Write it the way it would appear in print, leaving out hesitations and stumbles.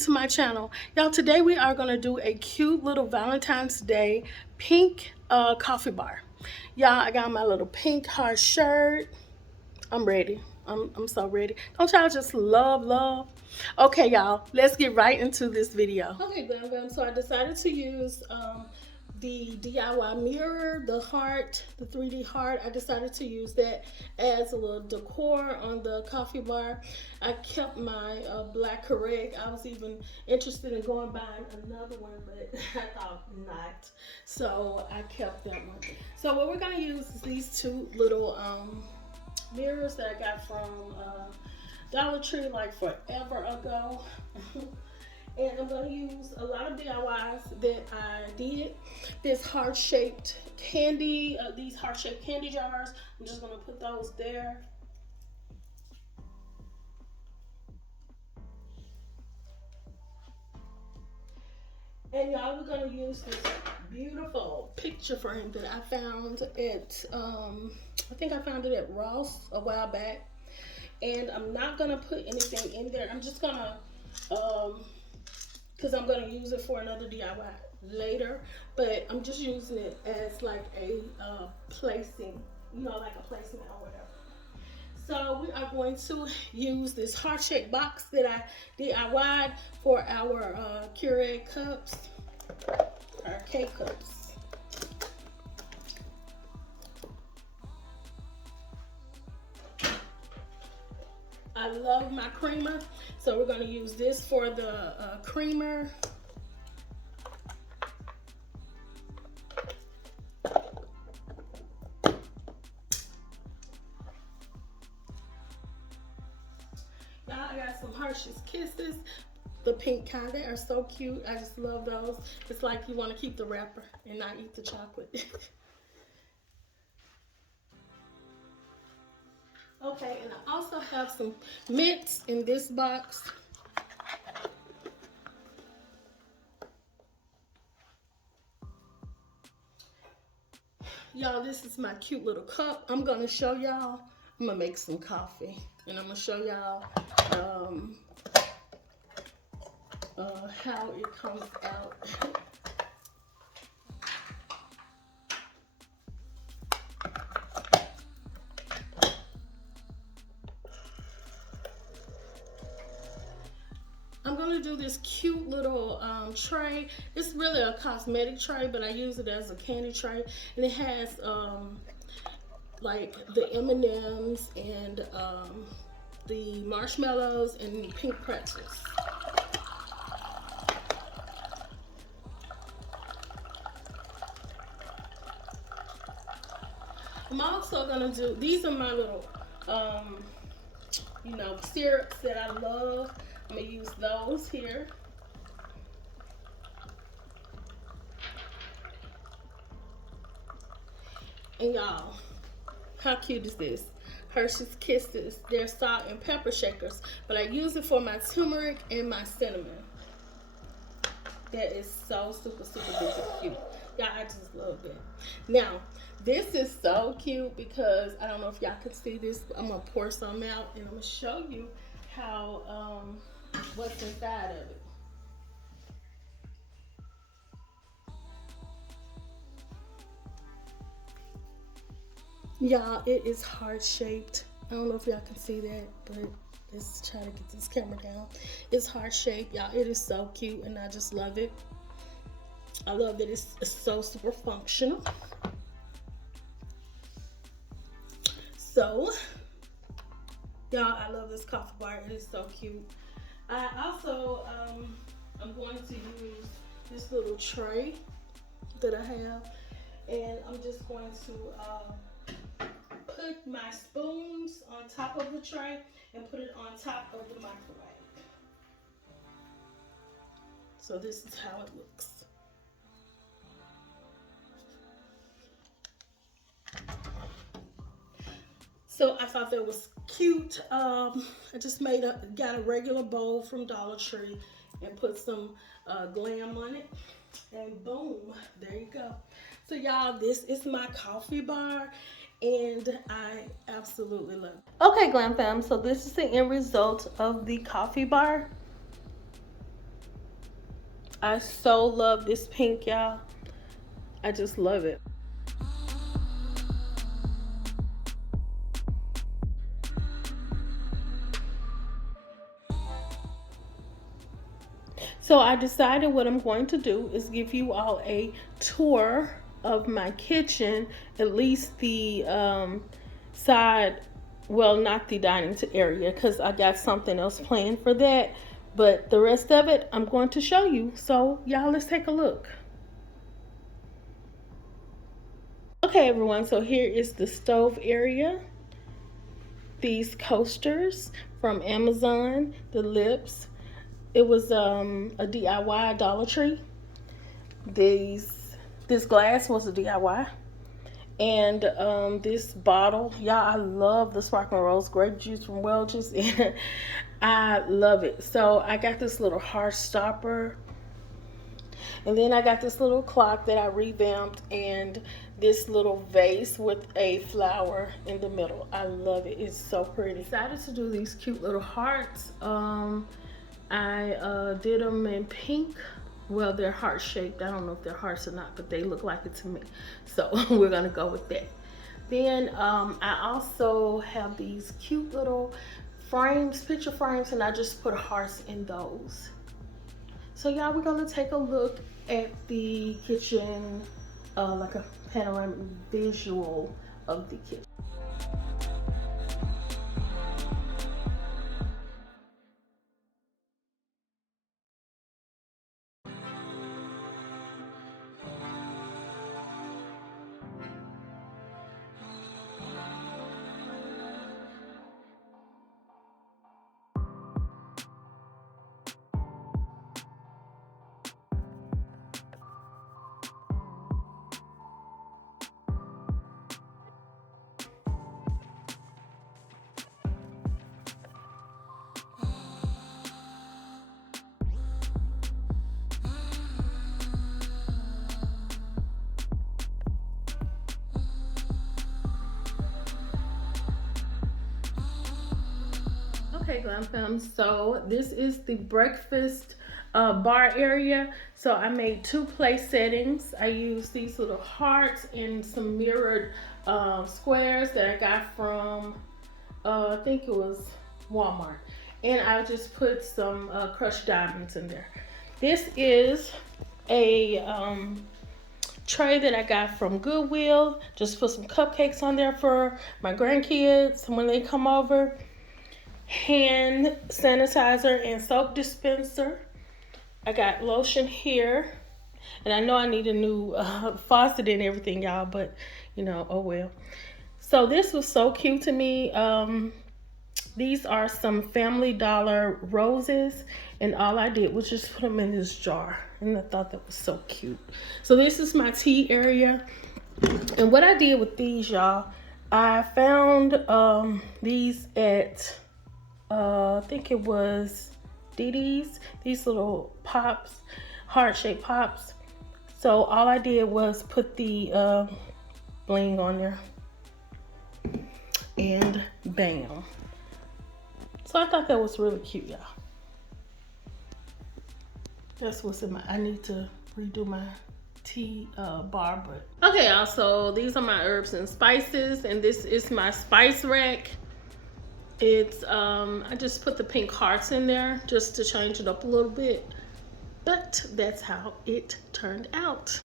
to my channel. Y'all, today we are going to do a cute little Valentine's Day pink coffee bar. Y'all, I got my little pink heart shirt. I'm ready. I'm so ready. Don't y'all just love? Okay, y'all, let's get right into this video. Okay, Glam, so I decided to use the DIY mirror, the heart, the 3D heart. I decided to use that as a little decor on the coffee bar. I kept my black correct. I was even interested in going buying another one, but I thought not. So I kept that one. So what we're gonna use is these two little mirrors that I got from Dollar Tree like forever ago. And I'm going to use a lot of DIYs that I did. This heart-shaped candy, these heart-shaped candy jars. I'm just going to put those there. And y'all, we're going to use this beautiful picture frame that I found at, I think I found it at Ross a while back. And I'm not going to put anything in there. I'm just going to, because I'm going to use it for another DIY later. But I'm just using it as like a placing, you know, like a placement or whatever. So we are going to use this heart-shaped box that I DIY'd for our Keurig cups, our K-cups. I love my creamer, so we're going to use this for the creamer. Y'all, I got some Hershey's Kisses, the pink kind. They are so cute. I just love those. It's like you want to keep the wrapper and not eat the chocolate. Okay, and I also have some mints in this box. Y'all, this is my cute little cup. I'm gonna show y'all. I'm gonna make some coffee, and I'm gonna show y'all how it comes out. I'm gonna do this cute little tray. It's really a cosmetic tray, but I use it as a candy tray, and it has like the M&Ms and the marshmallows and pink pretzels. I'm also gonna do, these are my little you know, syrups that I love. I'm gonna use those here. And y'all, how cute is this? Hershey's Kisses. They're salt and pepper shakers, but I use it for my turmeric and my cinnamon. That is so super duper cute. Y'all, I just love that. Now, this is so cute because I don't know if y'all can see this. I'm gonna pour some out and I'm gonna show you how what's inside of it. Y'all, it is heart shaped. I don't know if y'all can see that, but let's try to get this camera down. It's heart shaped, y'all. It is so cute and I just love it. I love that it's so super functional. So, y'all, I love this coffee bar. It is so cute. I also, I'm going to use this little tray that I have, and I'm just going to put my spoons on top of the tray and put it on top of the microwave. So this is how it looks. So I thought that was cute. I just got a regular bowl from Dollar Tree and put some Glam on it. And boom, there you go. So y'all, this is my coffee bar and I absolutely love it. Okay, Glam fam, so this is the end result of the coffee bar. I so love this pink, y'all. I just love it. So I decided what I'm going to do is give you all a tour of my kitchen, at least the side, well, not the dining area, because I got something else planned for that. But the rest of it, I'm going to show you. So y'all, let's take a look. Okay, everyone, so here is the stove area. These coasters from Amazon, the lips. It was a DIY Dollar Tree. This glass was a DIY. And this bottle, y'all, I love the sparkling rose grape juice from Welch's. And I love it. So I got this little heart stopper. And then I got this little clock that I revamped, and this little vase with a flower in the middle. I love it. It's so pretty. Decided to do these cute little hearts. I did them in pink. Well, they're heart shaped. I don't know if they're hearts or not, but they look like it to me. So we're gonna go with that. Then I also have these cute little frames, picture frames, and I just put hearts in those. So y'all, we're gonna take a look at the kitchen, like a panoramic visual of the kitchen. Okay, Glam fam, so this is the breakfast bar area. So I made 2 place settings. I used these little hearts and some mirrored squares that I got from, I think it was Walmart. And I just put some crushed diamonds in there. This is a tray that I got from Goodwill. Just put some cupcakes on there for my grandkids when they come over. Hand sanitizer and soap dispenser. I got lotion here, and I know I need a new faucet and everything, y'all, but you know, oh well. So this was so cute to me. These are some Family Dollar roses, and all I did was just put them in this jar, and I thought that was so cute. So this is my tea area, and what I did with these, y'all, I found these at I think it was Didi's, these little pops, heart-shaped pops. So all I did was put the bling on there, and bam. So I thought that was really cute, y'all. That's what's in my, I need to redo my tea bar, but. Okay, y'all, so these are my herbs and spices, and this is my spice rack. It's, I just put the pink hearts in there just to change it up a little bit, but that's how it turned out.